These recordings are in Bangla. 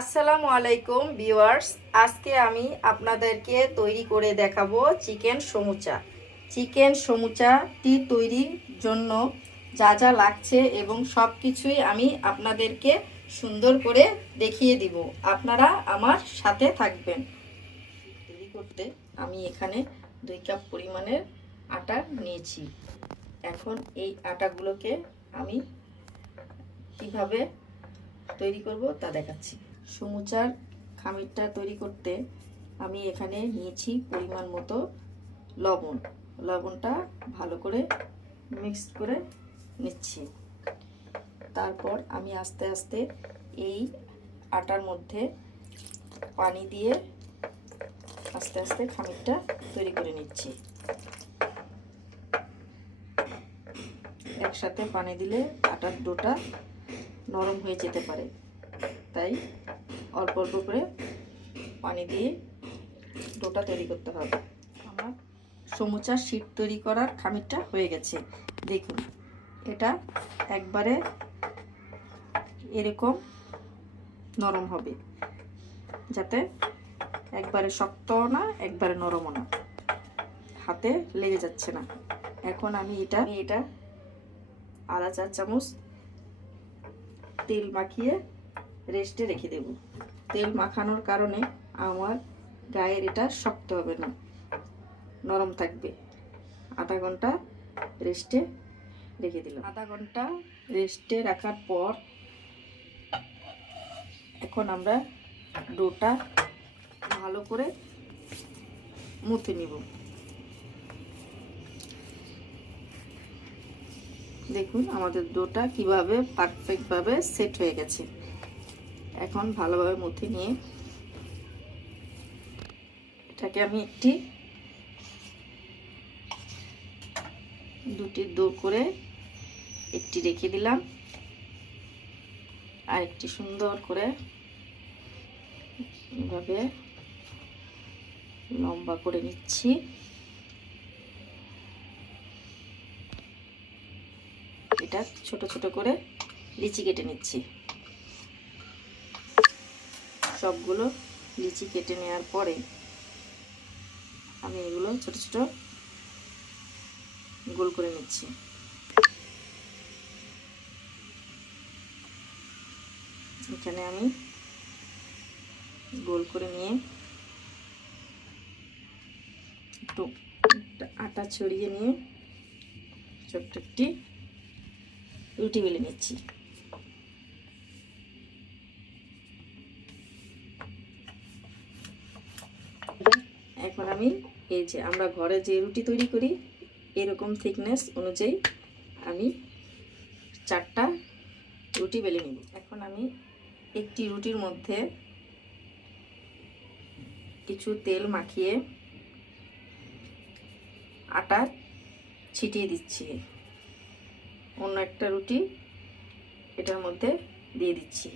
আসসালামু আলাইকুম ভিউয়ার্স, আজকে আমি আপনাদেরকে তৈরি করে দেখাবো চিকেন সমুচা। চিকেন সমুচাটি তৈরির জন্য যা যা লাগছে এবং সব কিছুই আমি আপনাদেরকে সুন্দর করে দেখিয়ে দিব। আপনারা আমার সাথে থাকবেন। তৈরি করতে আমি এখানে দুই কাপ পরিমাণের আটা নিয়েছি। এখন এই আটাগুলোকে আমি কীভাবে তৈরি করব তা দেখাচ্ছি। সমুচার খামিরটা তৈরি করতে আমি এখানে নিয়েছি পরিমাণ মতো লবণ। লবণটা ভালো করে মিক্স করে নিচ্ছি। তারপর আমি আস্তে আস্তে এই আটার মধ্যে পানি দিয়ে আস্তে আস্তে খামিরটা তৈরি করে নিচ্ছি। একসাথে পানি দিলে আটার ডোটা নরম হয়ে যেতে পারে। তাই অল্প অল্প করে পানি দিয়ে ডোটা তৈরি করতে হবে। আমার সমুচার শীত তৈরি করার খামিরটা হয়ে গেছে। দেখুন, এটা একবারে এরকম নরম হবে, যাতে একবারে শক্তও না, একবারে নরমও না। হাতে লেগে যাচ্ছে না। এখন আমি এটা এটা আধা চার চামচ তেল মাখিয়ে রেস্টে রেখে দেব। তেল মাখানোর কারণে আমার গায়ের এটা শক্ত হবে না নরম থাকবে। আধা ঘণ্টা রেস্টে রেখে দিলাম। আধা ঘণ্টা রেস্টে রাখার পর এখন আমরা ডোটা ভালো করে মুথে নিব। দেখুন আমাদের ডোটা কীভাবে পারফেক্টভাবে সেট হয়ে গেছে। এখন ভালোভাবে মুথে নিয়ে এটাকে আমি একটি দুটি দো করে একটি রেখে দিলাম। আর একটি সুন্দর করে এভাবে লম্বা করে নিচ্ছি। এটা ছোট ছোট করে লিচি কেটে নিচ্ছি। সবগুলো লিচি কেটে নেওয়ার পরে আমি এগুলো ছোট ছোট গোল করে নিচ্ছি। এখানে আমি গোল করে নিয়ে একটু আটা ছড়িয়ে নিয়ে ছোট্ট একটি রুটি বেলে নিচ্ছি। আমি এই যে আমরা ঘরে যে রুটি তৈরি করি, এরকম থিকনেস অনুযায়ী আমি চারটা রুটি বেলে নিব। এখন আমি একটি রুটির মধ্যে কিছু তেল মাখিয়ে আটা ছিটিয়ে দিচ্ছি। অন্য একটা রুটি এটার মধ্যে দিয়ে দিচ্ছি।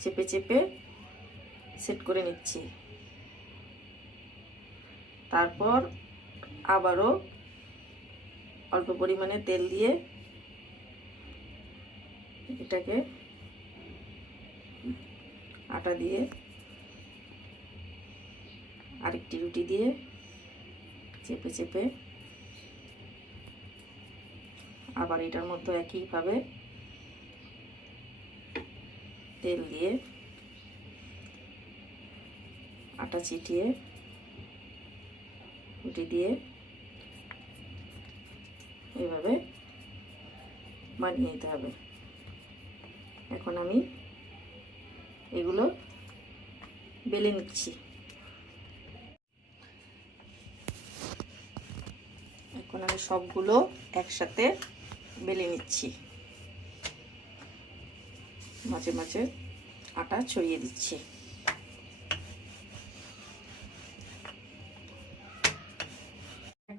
চেপে চেপে সেট করে নিচ্ছি। তারপর আবারও অল্প পরিমাণে তেল দিয়ে এটাকে আটা দিয়ে আরেকটি রুটি দিয়ে চেপে চেপে আবার এটার মধ্যে একইভাবে তেল দিয়ে আটা চিটিয়ে রুটি দিয়ে এভাবে বানিয়ে নিতে হবে। এখন আমি এগুলো বেলে নিচ্ছি। এখন আমি সবগুলো একসাথে বেলে নিচ্ছি। মাঝে মাঝে আটা ছড়িয়ে দিচ্ছি।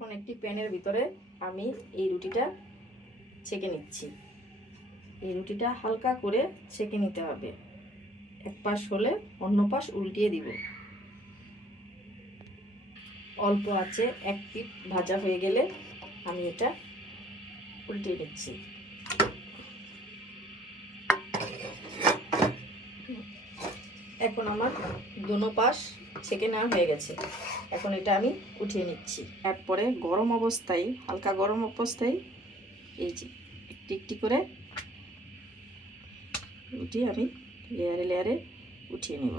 এখন একটি প্যানের ভিতরে আমি এই রুটিটা ছেঁকে নিচ্ছি। এই রুটিটা হালকা করে ছেঁকে নিতে হবে। এক পাশ হলে অন্য পাশ উল্টিয়ে দিব। অল্প আছে, এক পিট ভাজা হয়ে গেলে আমি এটা উল্টিয়ে নিচ্ছি। এখন আমার দুনো পাশ ছেঁকে নেওয়া হয়ে গেছে। এখন এটা আমি উঠিয়ে নিচ্ছি। তারপরে গরম অবস্থায়, হালকা গরম অবস্থায় এই যে একটি একটি করে উঠিয়ে আমি লেয়ারে লেয়ারে উঠিয়ে নেব।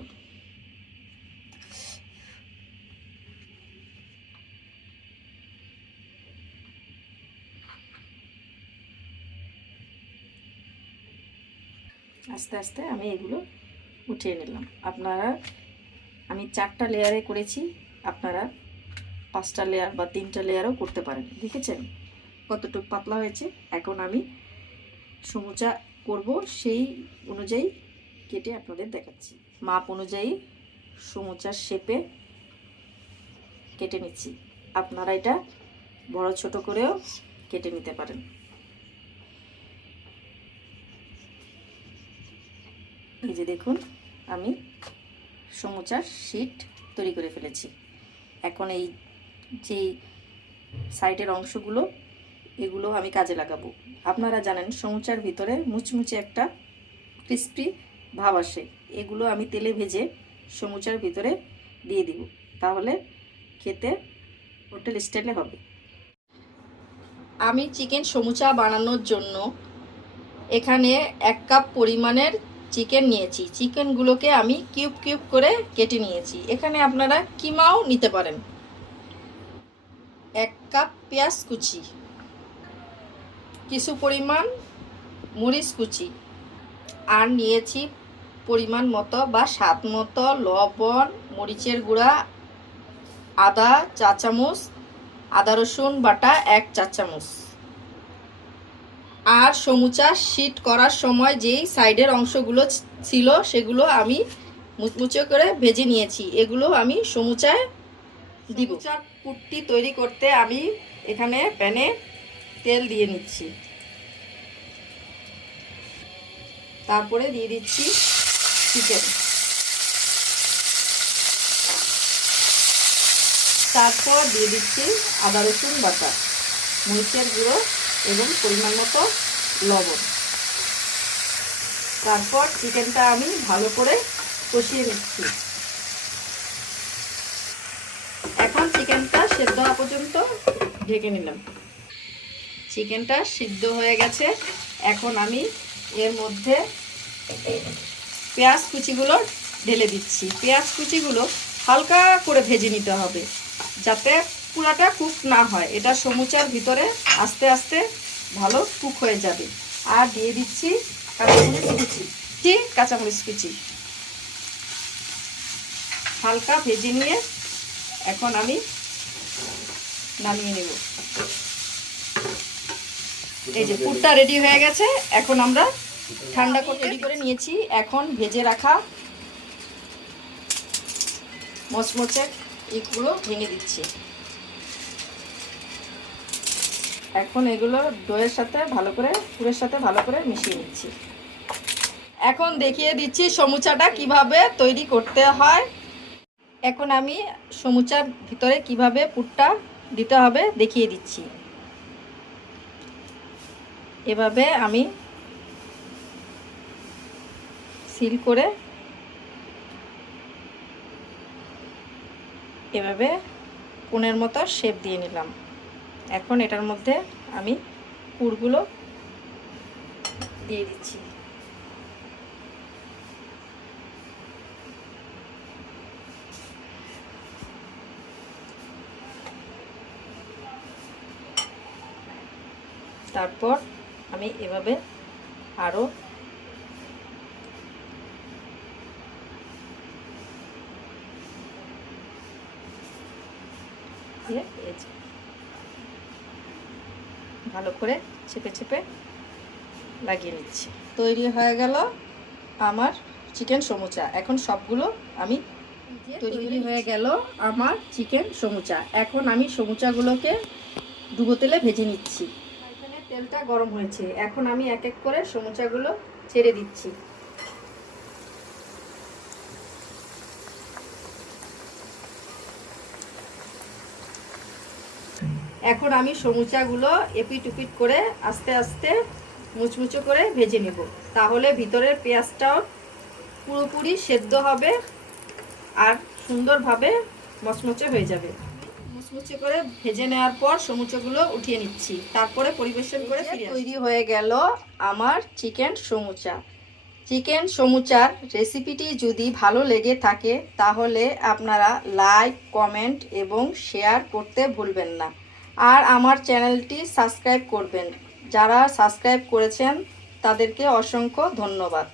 আস্তে আস্তে আমি এগুলো উঠিয়ে নিলাম। আপনারা, আমি চারটা লেয়ারে করেছি আপনারা পাঁচটা লেয়ার বা তিনটা লেয়ারও করতে পারেন, দেখেছেন? কতটুকু পাতলা হয়েছে? এখন আমি সমুচা করব সেই অনুযায়ী কেটে আপনাদের দেখাচ্ছি। মাপ অনুযায়ী সমুচার শেপে কেটে নিচ্ছি। আপনারা এটা বড় ছোট করেও কেটে নিতে পারেন। এই যে দেখুন, আমি সমুচার শিট তৈরি করে ফেলেছি। এখন এই যে সাইডের অংশগুলো, এগুলো আমি কাজে লাগাবো। আপনারা জানেন, সমুচার ভিতরে মুচমুচে একটা ক্রিস্পি ভাব আসে। এগুলো আমি তেলে ভেজে সমুচার ভিতরে দিয়ে দিব। তাহলে খেতে হোটেল স্টাইলে হবে। আমি চিকেন সমুচা বানানোর জন্য এখানে এক কাপ পরিমাণের চিকেন নিয়েছি। চিকেনগুলোকে আমি কিউব কিউব করে কেটে নিয়েছি। এখানে আপনারা কিমাও নিতে পারেন। এক কাপ পেঁয়াজ কুচি, কিছু পরিমাণ মরিচ কুচি, আর নিয়েছি পরিমাণ মতো বা স্বাদ মতো লবণ, মরিচের গুঁড়া, আদা চা চামচ, আদা রসুন বাটা এক চা চামচ। আর সমুচা শিট করার সময় যেই সাইডের অংশগুলো ছিল সেগুলো আমি মুচমুচে করে ভেজে নিয়েছি। এগুলো আমি সমুচায় দিব। পুটটি তৈরি করতে আমি এখানে প্যানে তেল দিয়ে নিচ্ছি। তারপরে দিয়ে দিচ্ছি চিকেন। তারপর দিয়ে দিচ্ছি আদা রসুন বাটা, মরিচের গুঁড়ো। এবং পরিমাণ মতো লবণ। তারপর চিকেনটা আমি ভালো করে কষিয়ে নিচ্ছি। এখন চিকেনটা সেদ্ধ হওয়া পর্যন্ত ঢেকে নিলাম। চিকেনটা সিদ্ধ হয়ে গেছে। এখন আমি এর মধ্যে পেঁয়াজ কুচিগুলো ঢেলে দিচ্ছি। পেঁয়াজ কুচিগুলো হালকা করে ভেজে নিতে হবে, যাতে পুরাটা কুক না হয়, এটা সমুচার ভিতরে আস্তে আস্তে ভালো কুক হয়ে যাবে। আর দিয়ে দিচ্ছি কাঁচামরিচ কুচি। কি? কাঁচামরিচ কুচি। হালকা ভেজে নিয়ে এখন আমি নামিয়ে নেব। এই যে পুরটা রেডি হয়ে গেছে, এখন আমরা ঠান্ডা করে রেডি করে নিয়েছি। এখন ভেজে রাখা মচমচে এগুলো ভেঙে দিচ্ছি। এখন এগুলো দইয়ের সাথে ভালো করে, পুরের সাথে ভালো করে মিশিয়ে নিচ্ছি। এখন দেখিয়ে দিচ্ছি সমুচাটা কীভাবে তৈরি করতে হয়। এখন আমি সমুচার ভিতরে কীভাবে পুরটা দিতে হবে দেখিয়ে দিচ্ছি। এভাবে আমি সিল করে এভাবে কোণের মতো শেপ দিয়ে নিলাম। এখন এটার মধ্যে আমি পুরগুলো দিয়ে দিচ্ছি। তারপর আমি এভাবে আরও দিয়ে ভালো করে ছেপে ছেপে লাগিয়ে নিচ্ছি। তৈরি হয়ে গেল আমার চিকেন সমুচা। এখন সবগুলো আমি তৈরি হয়ে গেল আমার চিকেন সমুচা। এখন আমি সমুচাগুলোকে ডুবো তেলে ভেজে নিচ্ছি। এখানে তেলটা গরম হয়েছে। এখন আমি এক এক করে সমুচাগুলো ছেড়ে দিচ্ছি। এখন আমি সমুচাগুলো এপিট উপিট করে আস্তে আস্তে মুচমুচো করে ভেজে নেব। তাহলে ভিতরের পেঁয়াজটাও পুরোপুরি সেদ্ধ হবে আর সুন্দরভাবে মচমচে হয়ে যাবে। মুচমুচে করে ভেজে নেওয়ার পর সমুচাগুলো উঠিয়ে নিচ্ছি। তারপরে পরিবেশন করে তৈরি হয়ে গেল আমার চিকেন সমুচা। চিকেন সমুচার রেসিপিটি যদি ভালো লেগে থাকে তাহলে আপনারা লাইক কমেন্ট এবং শেয়ার করতে ভুলবেন না। আর আমার চ্যানেলটি সাবস্ক্রাইব করবেন। যারা সাবস্ক্রাইব করেছেন তাদেরকে অসংখ্য ধন্যবাদ।